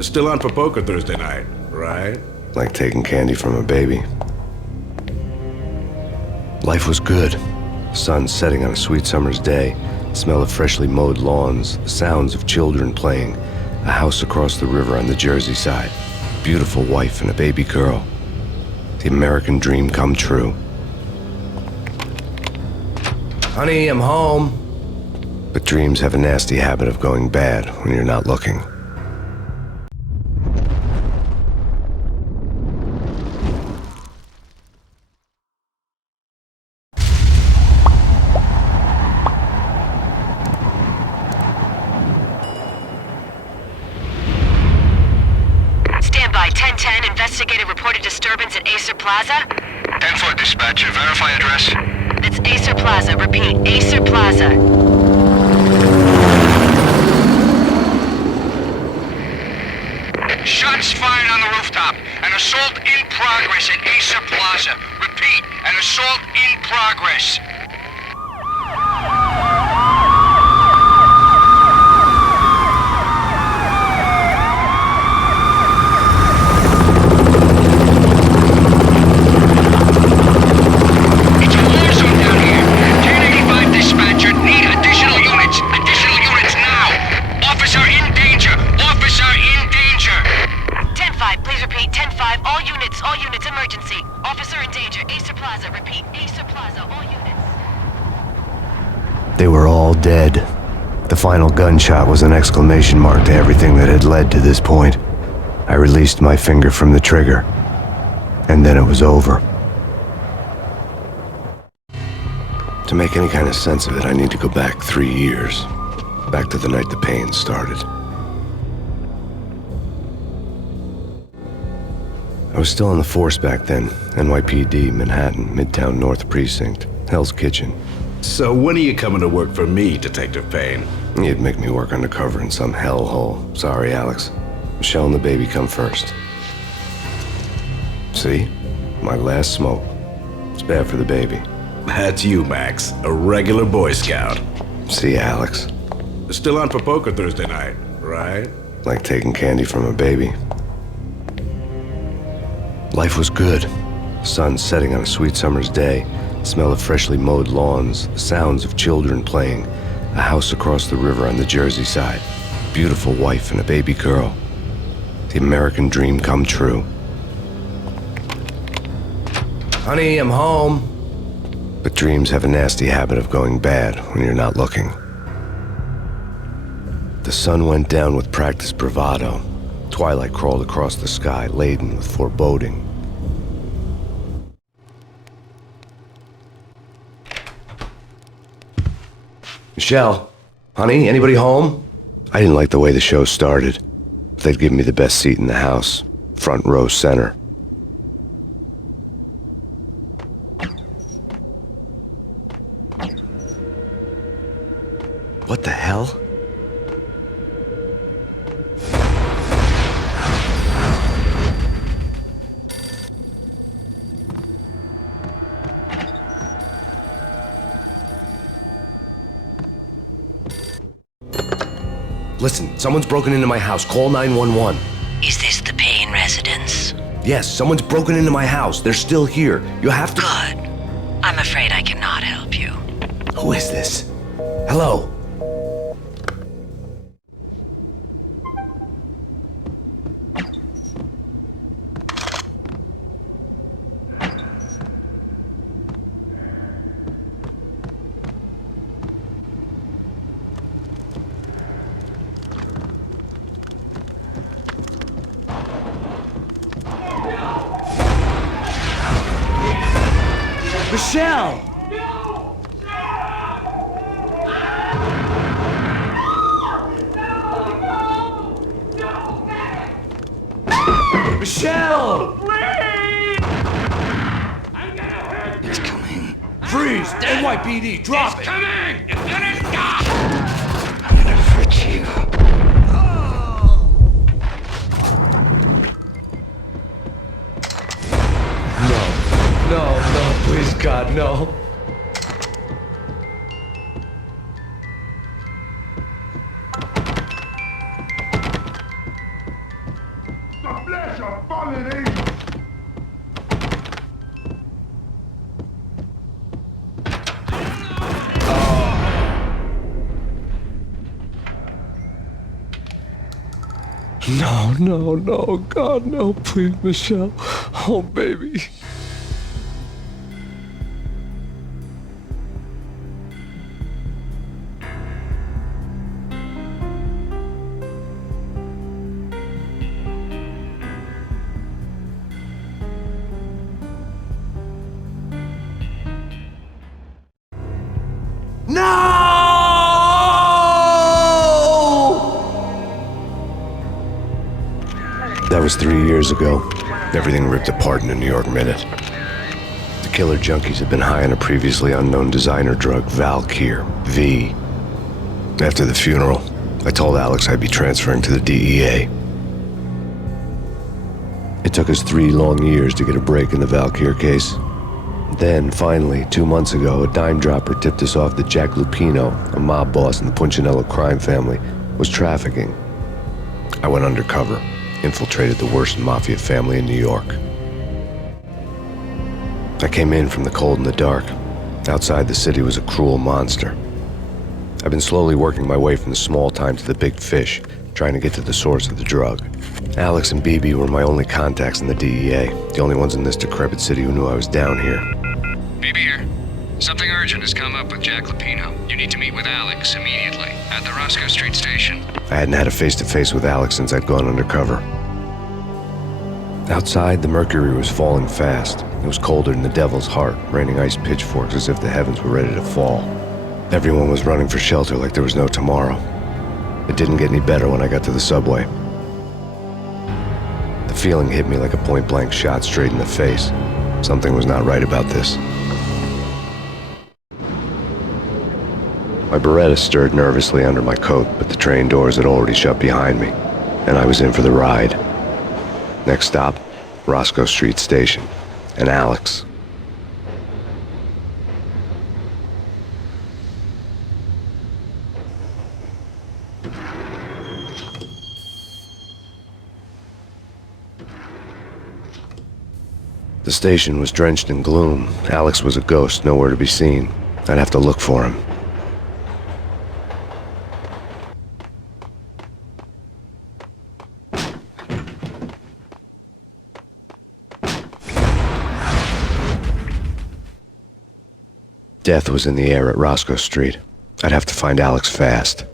Still on for poker Thursday night, right? Like taking candy from a baby. Life was good. Sun setting on a sweet summer's day, smell of freshly mowed lawns, the sounds of children playing, a house across the river on the Jersey side, beautiful wife and a baby girl. The American dream come true. Honey, I'm home. But dreams have a nasty habit of going bad when you're not looking. Standby 1010, investigated reported disturbance at Acer Plaza. 10-4 dispatcher, verify address. That's Acer Plaza, repeat, Acer Plaza. Shots fired on the rooftop. An assault in progress at Acer Plaza. Repeat, an assault in progress. It's a war zone down here. 1085 dispatcher, need additional units. Additional units now. Officer in danger. Officer in danger. 10-5, please repeat, 10-5, all units, emergency. Officer in danger, Acer Plaza, repeat, Acer Plaza, all units. They were all dead. The final gunshot was an exclamation mark to everything that had led to this point. I released my finger from the trigger, and then it was over. To make any kind of sense of it, I need to go back 3 years. Back to the night the pain started. I was still on the force back then. NYPD, Manhattan, Midtown North Precinct, Hell's Kitchen. So when are you coming to work for me, Detective Payne? You'd make me work undercover in some hellhole. Sorry, Alex. Michelle and the baby come first. See? My last smoke. It's bad for the baby. That's you, Max. A regular Boy Scout. See, Alex? Still on for poker Thursday night, right? Like taking candy from a baby. Life was good. Sun setting on a sweet summer's day, smell of freshly mowed lawns, the sounds of children playing, a house across the river on the Jersey side, beautiful wife and a baby girl. The American dream come true. Honey, I'm home. But dreams have a nasty habit of going bad when you're not looking. The sun went down with practiced bravado. Twilight crawled across the sky, laden with foreboding. Michelle, honey, anybody home? I didn't like the way the show started. They'd given me the best seat in the house, front row center. What the hell? Listen, someone's broken into my house. Call 911. Is this the Payne residence? Yes, someone's broken into my house. They're still here. You have to... Good. I'm afraid I cannot help you. Who is this? Hello? Michelle! Michelle! Please! I'm gonna hurt you! It's coming. Freeze! NYPD, drop it! Coming! It's gonna stop! I'm gonna hurt you. No, please, God, no. the flesh of fallen angels! No, God, no, please, Michelle. Oh, baby. That was 3 years ago. Everything ripped apart in a New York minute. The killer junkies had been high on a previously unknown designer drug, Valkyr, V. After the funeral, I told Alex I'd be transferring to the DEA. It took us 3 long years to get a break in the Valkyr case. Then, finally, 2 months ago, a dime dropper tipped us off that Jack Lupino, a mob boss in the Punchinello crime family, was trafficking. I went undercover, infiltrated the worst mafia family in New York. I came in from the cold and the dark. Outside the city was a cruel monster. I've been slowly working my way from the small time to the big fish, trying to get to the source of the drug. Alex and BB were my only contacts in the DEA, the only ones in this decrepit city who knew I was down here. BB here. Something urgent has come up with Jack Lupino. You need to meet with Alex immediately at the Roscoe Street station. I hadn't had a face-to-face with Alex since I'd gone undercover. Outside, the mercury was falling fast. It was colder than the devil's heart, raining ice pitchforks as if the heavens were ready to fall. Everyone was running for shelter like there was no tomorrow. It didn't get any better when I got to the subway. The feeling hit me like a point-blank shot straight in the face. Something was not right about this. My Beretta stirred nervously under my coat, but the train doors had already shut behind me, and I was in for the ride. Next stop, Roscoe Street Station, and Alex. The station was drenched in gloom. Alex was a ghost, nowhere to be seen. I'd have to look for him. Death was in the air at Roscoe Street. I'd have to find Alex fast.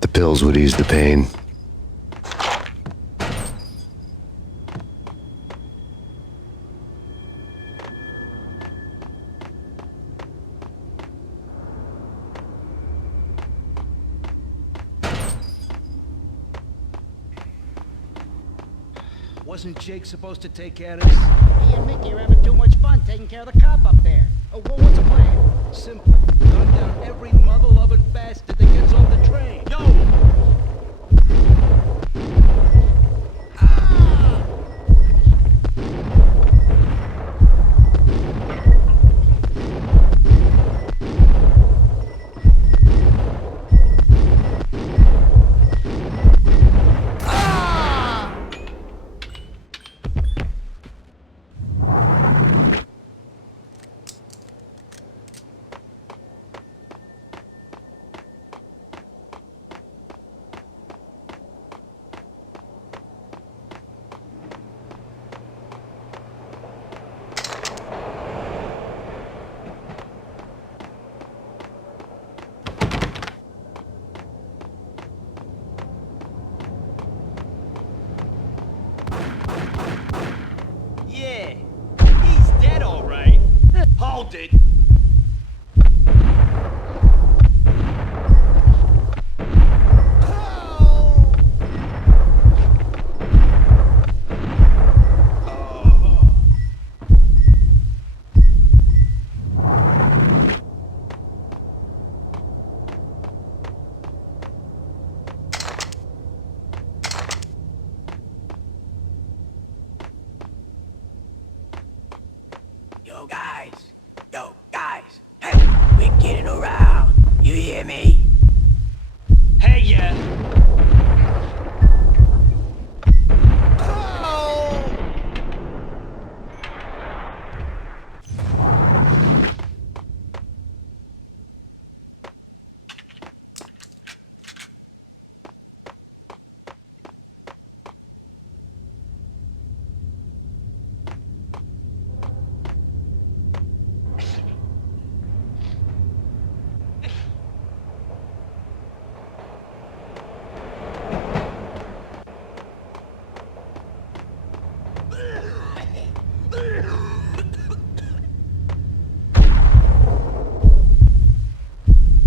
The pills would ease the pain. Wasn't Jake supposed to take care of this? Me and Mickey are having too much fun taking care of the cop up there. Oh, what's the plan? Simple. Gun down every mother-loving bastard that gets on the train. Yo! Yeah, he's dead, all right. Hold it! guys. Yo, guys. Hey, we're getting around. You hear me? Hey, yeah.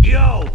Yo!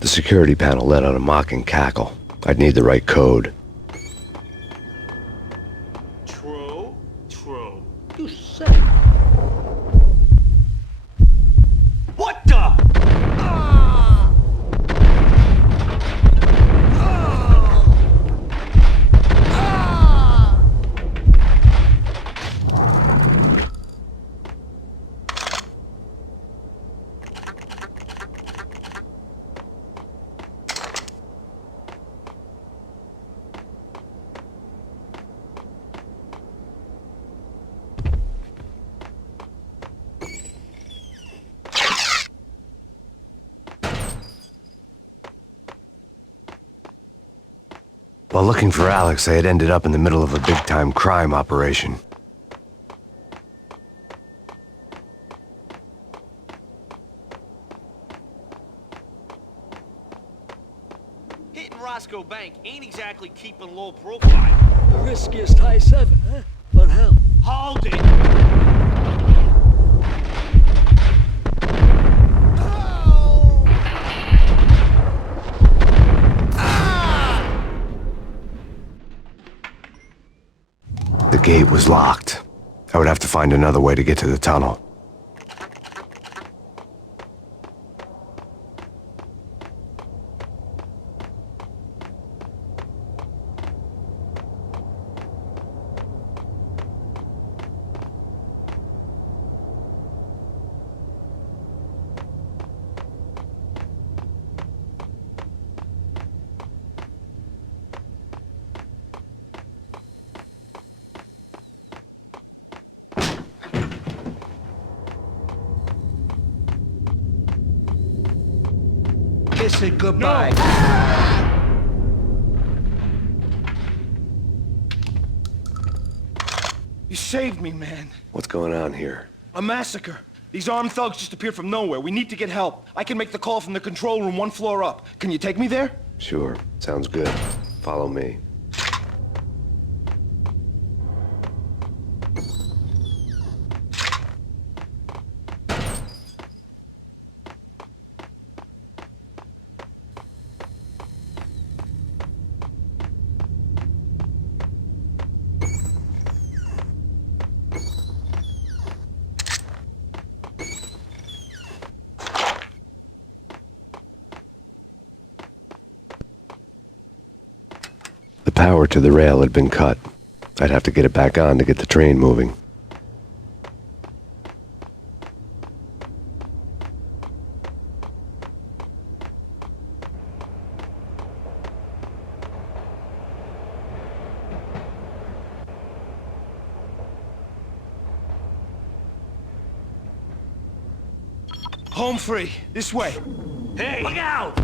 The security panel let out a mocking cackle. I'd need the right code. True. You said. What the? While looking for Alex, I had ended up in the middle of a big-time crime operation. Hitting Roscoe Bank ain't exactly keeping low profile. The riskiest high seven, huh? But hell. Hold it! The gate was locked. I would have to find another way to get to the tunnel. Kiss it goodbye. You saved me, man. What's going on here? A massacre. These armed thugs just appeared from nowhere. We need to get help. I can make the call from the control room 1 floor up. Can you take me there? Sure, sounds good. Follow me. The power to the rail had been cut. I'd have to get it back on to get the train moving. Home free. This way. Hey! Look out!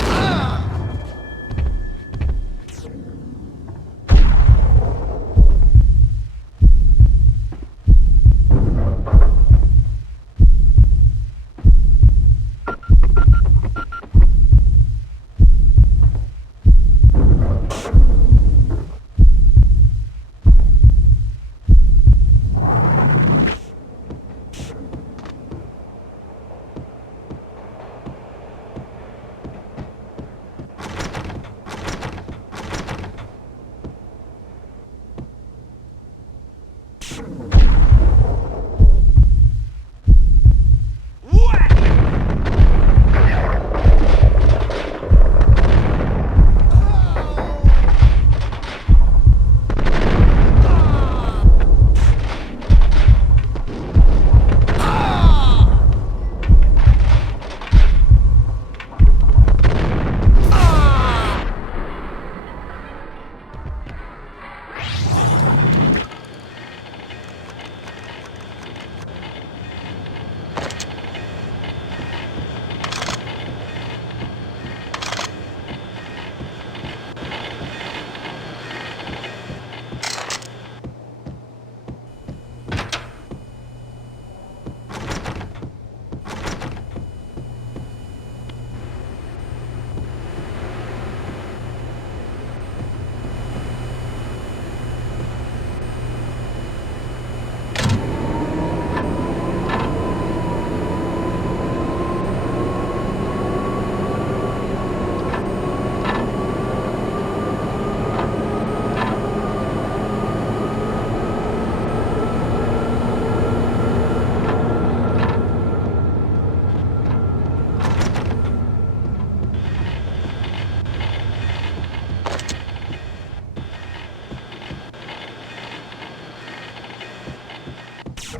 The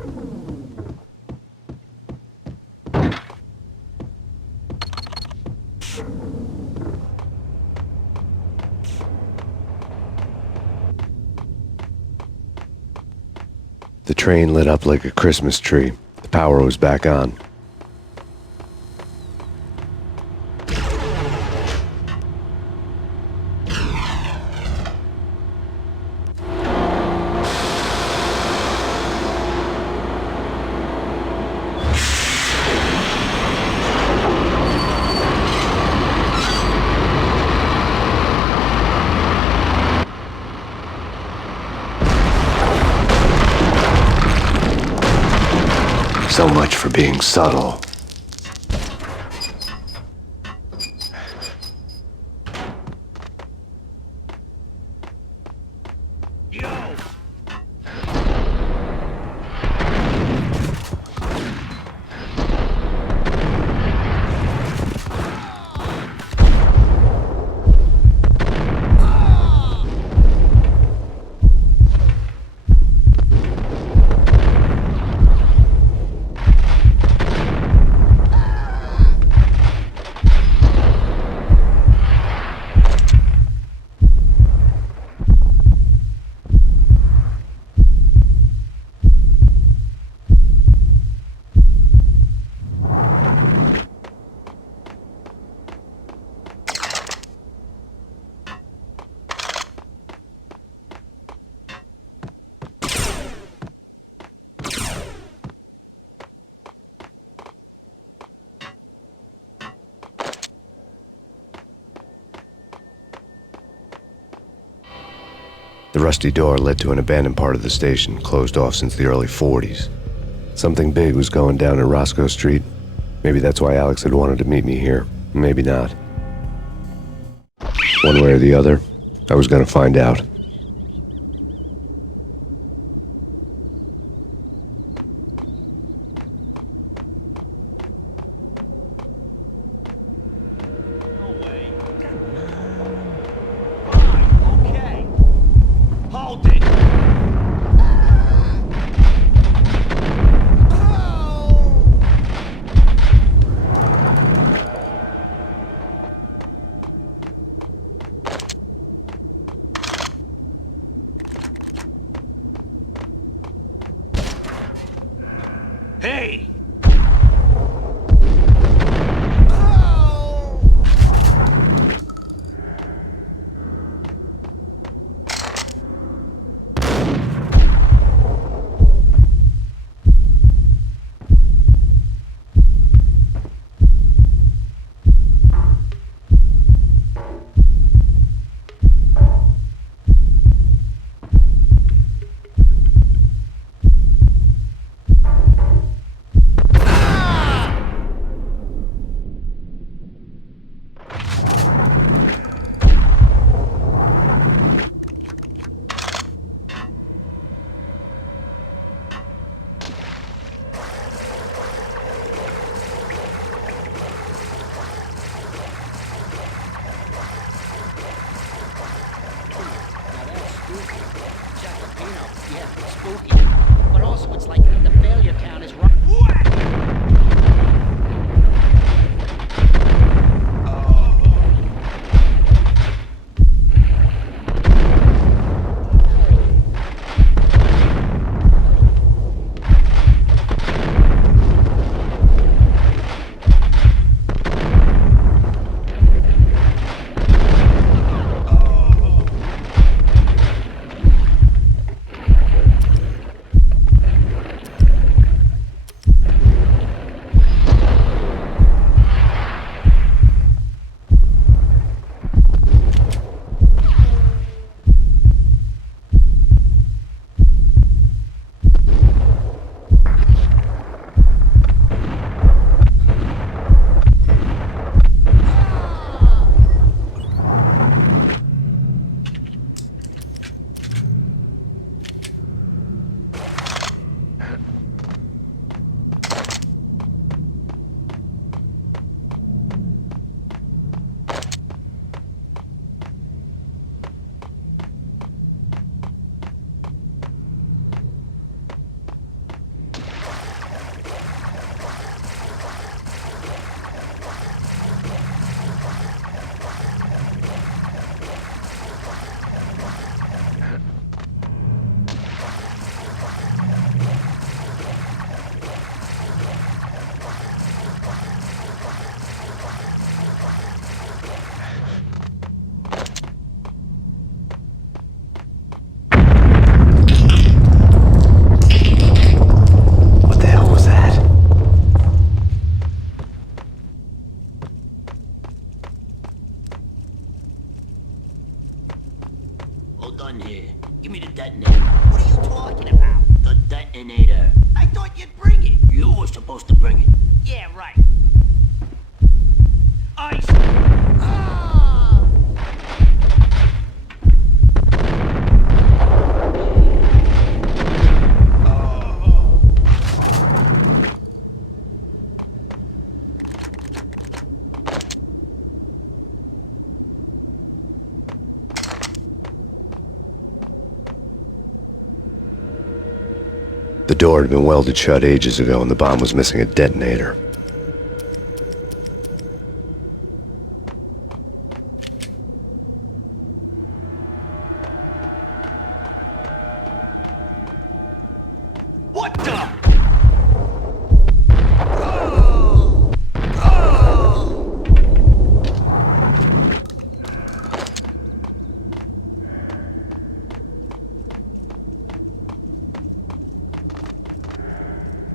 train lit up like a Christmas tree. The power was back on. So much for being subtle. The rusty door led to an abandoned part of the station, closed off since the early 40s. Something big was going down at Roscoe Street. Maybe that's why Alex had wanted to meet me here. Maybe not. One way or the other, I was gonna find out. Hey! Spooky. But also it's like the failure count is right. detonator. I thought you'd bring it. You were supposed to bring it. Yeah, right. Ice! Ah! The door had been welded shut ages ago and the bomb was missing a detonator. What the?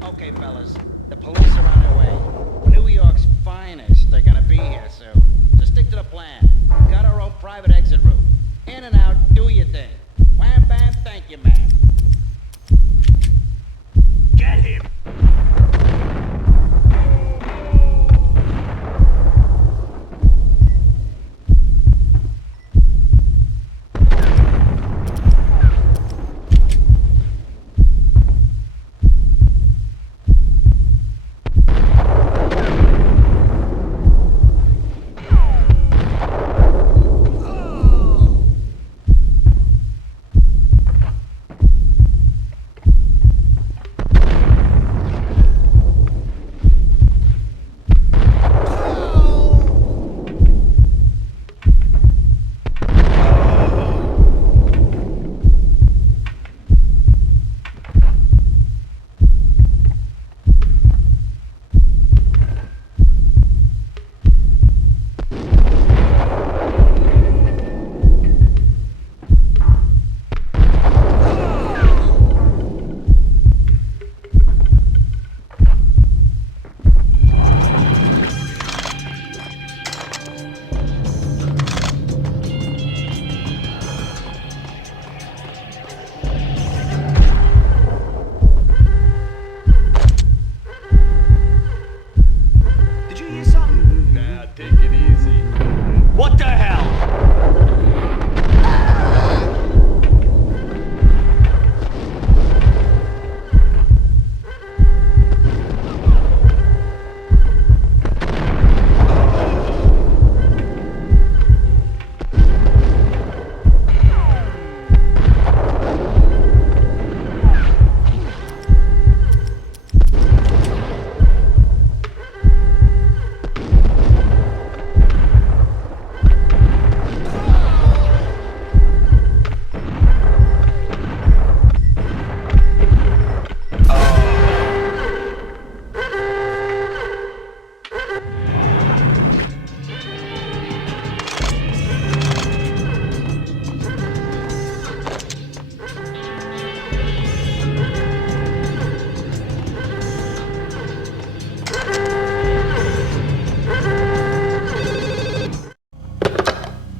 Okay, fellas. The police are on their way. New York's finest are gonna be here soon. So stick to the plan. Got our own private exit route. In and out, do your thing. Wham bam, thank you, man. Get him! What the hell?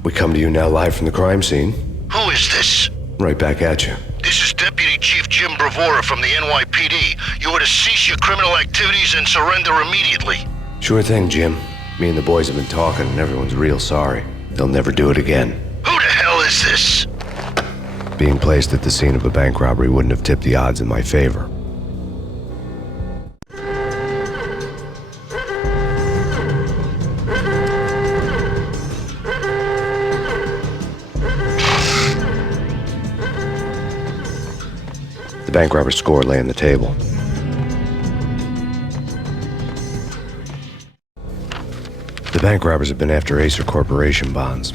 We come to you now live from the crime scene. Who is this? Right back at you. This is Deputy Chief Jim Bravura from the NYPD. You are to cease your criminal activities and surrender immediately. Sure thing, Jim. Me and the boys have been talking and everyone's real sorry. They'll never do it again. Who the hell is this? Being placed at the scene of a bank robbery wouldn't have tipped the odds in my favor. The bank robber's score lay on the table. The bank robbers have been after Acer Corporation bonds.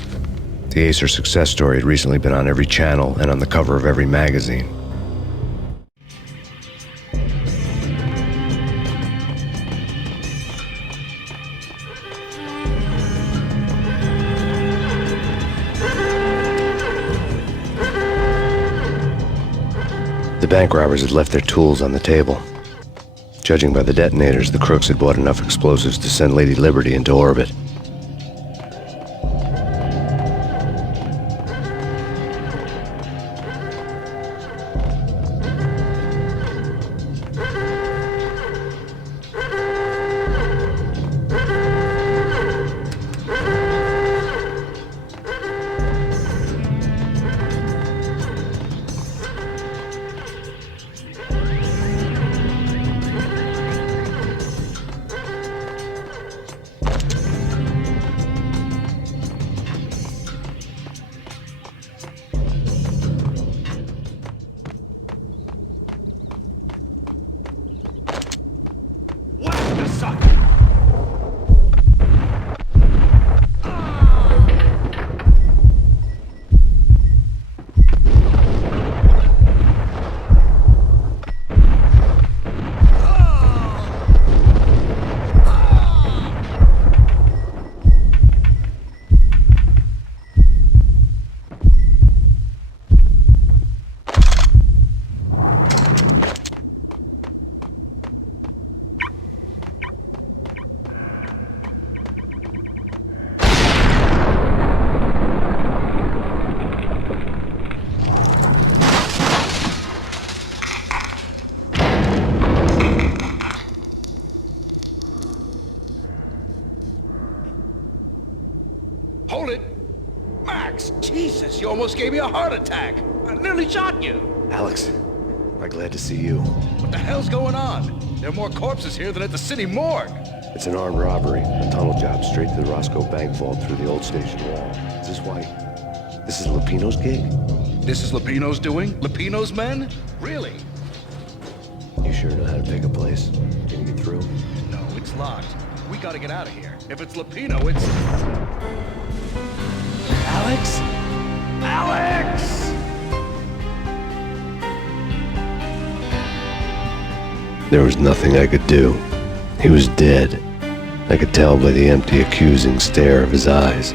The Acer success story had recently been on every channel and on the cover of every magazine. The bank robbers had left their tools on the table. Judging by the detonators, the crooks had bought enough explosives to send Lady Liberty into orbit. Jesus, you almost gave me a heart attack. I nearly shot you. Alex, I'm glad to see you. What the hell's going on? There are more corpses here than at the city morgue. It's an armed robbery, a tunnel job straight to the Roscoe Bank vault through the old station wall. Is this why? This is Lupino's gig? This is Lupino's doing? Lupino's men? Really? You sure know how to pick a place? Can you get through? No, it's locked. We gotta get out of here. If it's Lupino, it's... Alex? Alex! There was nothing I could do. He was dead. I could tell by the empty, accusing stare of his eyes.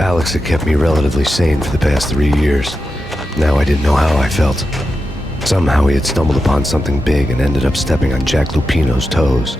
Alex had kept me relatively sane for the past 3 years. Now I didn't know how I felt. Somehow he had stumbled upon something big and ended up stepping on Jack Lupino's toes.